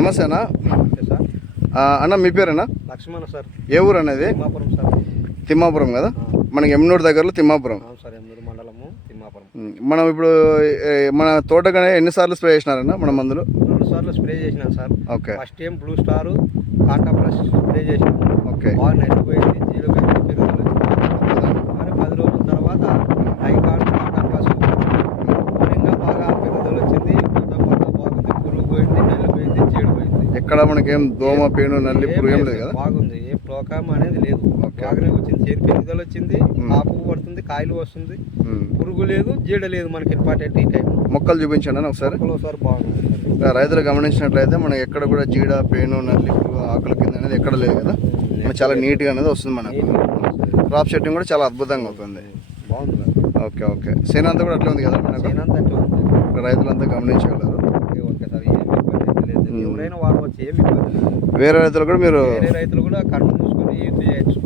నమస్తే అన్న. Okay sir. అన్న మీ పేరేనా? లక్ష్మణ సార్. ఏ ఊరు అనేది? తిమ్మాపురం సార్. తిమ్మాపురం కదా, మనకి ఎమ్నూరు దగ్గరలో తిమ్మాపురం. అవును సార్, ఎమ్నూరు మండలము తిమ్మాపురం. మనం ఇప్పుడు మన తోటగానే ఎన్నిసార్లు స్ప్రే చేసినారన్న మన మందులు? 2 సార్లు స్ప్రే చేసినాను sir. Okay first time blue star కాంటా ప్లస్ స్ప్రే చేసినాను. ఓకే. బాగా నడిపోయింది, జీలు పోయింది, పెరుగుదల మరి 10 రోజుల తర్వాత ఐకాన్ కాంటా ప్లస్ మరి ఇంకా బాగా పెరుగుదల వచ్చింది. పూత బాగుంది, పురుగు పోయింది, నల్లి పోయింది, జీడు పోయింది. ఎక్కడ మనకేం దోమ పేను నల్లి పురుగు ఏం లేదు కదా? బాగుంది, ఏ ప్రోకామ్ అనేది లేదు. బాగానే వచ్చింది, చేను పెరుగుదల వచ్చింది, ఆపు పడుతుంది, కాయలు వస్తుంది, పురుగు లేదు, జీడ లేదు. మనకి ఇంపార్టెంట్ ఈ టైం. మొక్కలు చూపించండి ఒకసారి. ఒకసారి బాగుంది. రైతులు గమనించినట్లయితే మనకి ఎక్కడ కూడా జీడ పేను నల్లి పురుగు ఆకుల కింద అనేది ఎక్కడ లేదు కదా. మనకి చాలా నీట్గా అనేది వస్తుంది. మనకు క్రాప్ సెట్టింగ్ కూడా చాలా అద్భుతంగా అవుతుంది. బాగుంది. Okay okay. సేన అంతా కూడా అట్లా ఉంది కదా మనకు. రైతులంతా గమనించగలరు. ఓకే సార్, ఏమి ఇబ్బంది లేదు. ఎవరైనా వాడవచ్చు, ఏమి ఇబ్బంది లేదు. వేరే రైతులు కూడా మీరు వేరే రైతులు కూడా కన్ను మూసుకొని యూజ్ చేయొచ్చు.